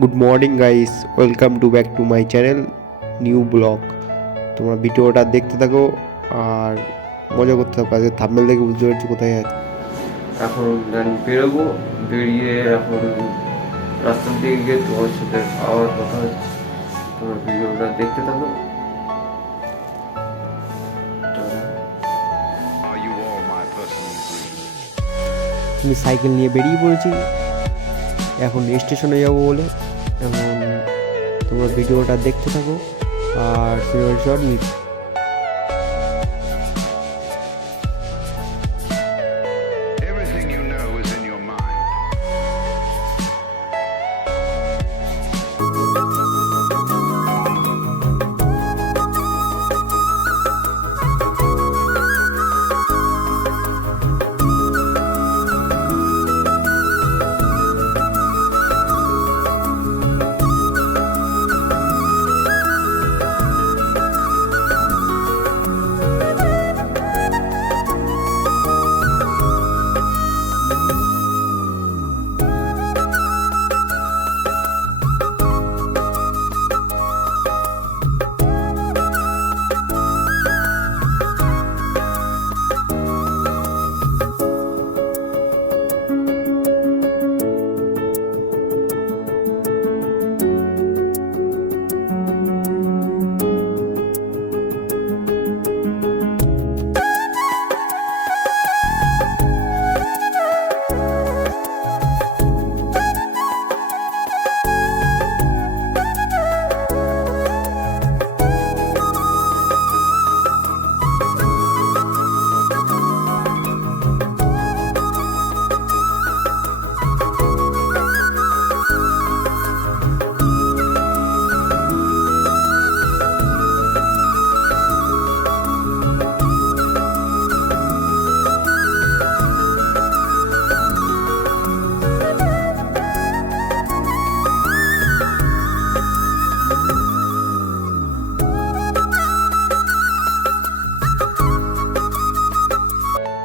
Good morning guys, welcome to back to my channel new blog. তোমরা ভিডিওটা দেখতে থাকো আর মজা করতে থাকো। আজকে থাম্বনেল দেখে বুঝতে পারছি কোথায় যাচ্ছি। এখন বেরোবো, বেরিয়ে এখন রাস্তার দিকে গিয়ে তোমার সাথে আবার কথা হচ্ছে। তোমরা ভিডিওটা দেখতে থাকো। আমি সাইকেল নিয়ে বেরিয়ে পড়েছি, এখন স্টেশনে যাবো বলে। এখন তোমরা ভিডিওটা দেখতে থাকো আর সিনেমার শট নিতে।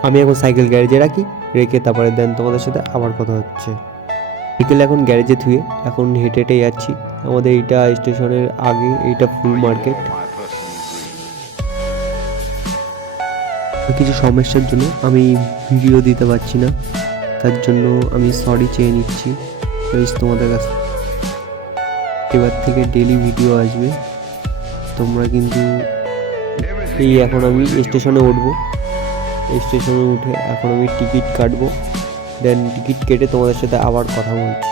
আমি এখন সাইকেল গ্যারেজে রেখে তারপরে দেন তোমাদের সাথে আবার কথা হচ্ছে। সাইকেল এখন গ্যারেজে থুয়ে এখন হেঁটে হেঁটে যাচ্ছি। আমাদের এইটা স্টেশনের আগে, এইটা ফুল মার্কেট। কিছু সমস্যার জন্য আমি ভিডিও দিতে পারছি না, তার জন্য আমি সরি চেয়ে নিচ্ছি তোমাদের কাছে। এবার থেকে ডেলি ভিডিও আসবে। তোমরা কিন্তু এখন আমি স্টেশনে উঠবো। স্টেশনে উঠে এখন আমি টিকিট কাটবো, দেন টিকিট কেটে তোমাদের সাথে আবার কথা বলছি।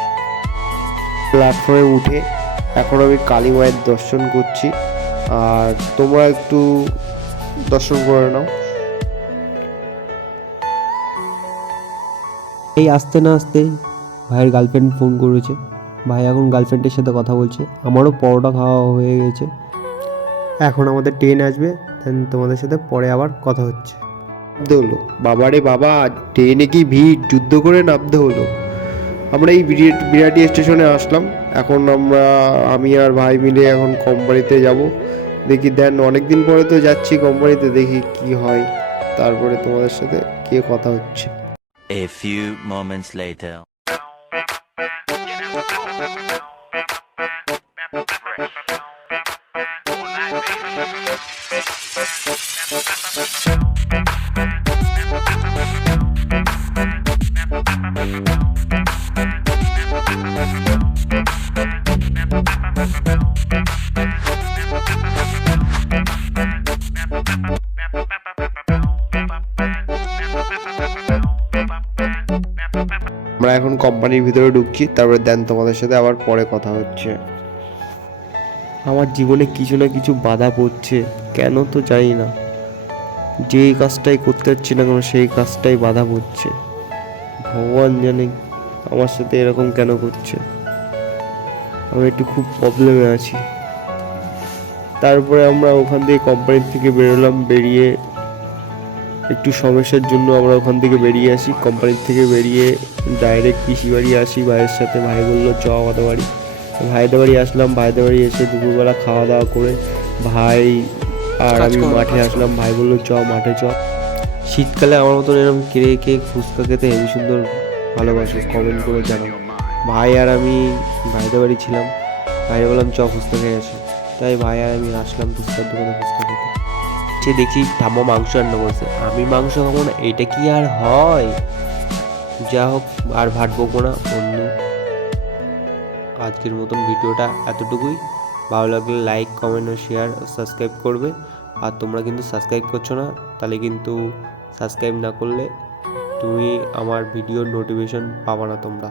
প্ল্যাটফর্মে উঠে এখন আমি কালী মায়ের দর্শন করছি, আর তোমরা একটু দর্শন করে নাও। এই আসতে না আসতে ভাইয়ের গার্লফ্রেন্ড ফোন করেছে। ভাই এখন গার্লফ্রেন্ডের সাথে কথা বলছে। আমারও পরোটা খাওয়া হয়ে গেছে। এখন আমাদের ট্রেন আসবে, দেন তোমাদের সাথে পরে আবার কথা হচ্ছে। নামতে হলো, বাবারে বাবা, ট্রেনে কি ভিড়! যুদ্ধ করে নামতে হলো। আমরা এই বিরাটি স্টেশনে আসলাম। এখন আমি আর ভাই মিলে এখন কোম্পানিতে যাব। দেখি দেন অনেকদিন পরে তো যাচ্ছি কোম্পানিতে, দেখি কি হয়, তারপরে তোমাদের সাথে কে কথা হচ্ছে। A few moments later. আমরা এখন কোম্পানির ভিতরে ঢুকছি, তারপরে দেন তোমাদের সাথে আবার পরে কথা হচ্ছে। আমার জীবনে কিছু না কিছু বাধা পড়ছে, কেন তো জানি না। যেই কাজটাই করতে পারছি না কেন, সেই কাজটাই বাধা পড়ছে। ভগবান জানে আমার সাথে এরকম কেন করছে। আমি একটু খুব প্রবলেমে আছি। তারপরে আমরা ওখান থেকে কোম্পানির থেকে বেরোলাম। বেরিয়ে একটু সমস্যার জন্য আমরা ওখান থেকে বেরিয়ে আসি। কোম্পানির থেকে বেরিয়ে ডাইরেক্ট পিসি বাড়ি আসি ভাইয়ের সাথে। ভাই বললো চ আমাদের বাড়ি। ভাইদের বাড়ি আসলাম। ভাইদের বাড়ি এসে দুপুরবেলা খাওয়া দাওয়া করে ভাই আর আমি মাঠে আসলাম। ভাই বললো চ মাঠে চ। শীতকালে আমার মতন এরকম কে ফুচকা খেতে হেবি সুন্দর ভালোবাসো, কমেন্ট করে জানাও। ভাই আর আমি ভাইদের বাড়ি ছিলাম। ভাইরে বললাম চ ফুচকা খেয়ে আসি, তাই ভাই আর আমি আসলাম ফুচকার দোকানে ফুচকা খেতে। সে দেখছি ঠাম্মা মাংস রান্না করছে, আমি মাংস খাবো না, এটা কি আর হয়? যা হোক, আর ভাট বকবো না। আজকের মতন ভিডিওটা এতটুকুই। ভালো লাগলে লাইক, কমেন্ট ও শেয়ার, সাবস্ক্রাইব করবে। আর তোমরা কিন্তু সাবস্ক্রাইব করছো না, তাহলে কিন্তু সাবস্ক্রাইব না করলে তুমি আমার ভিডিওর নোটিফিকেশন পাবা না তোমরা।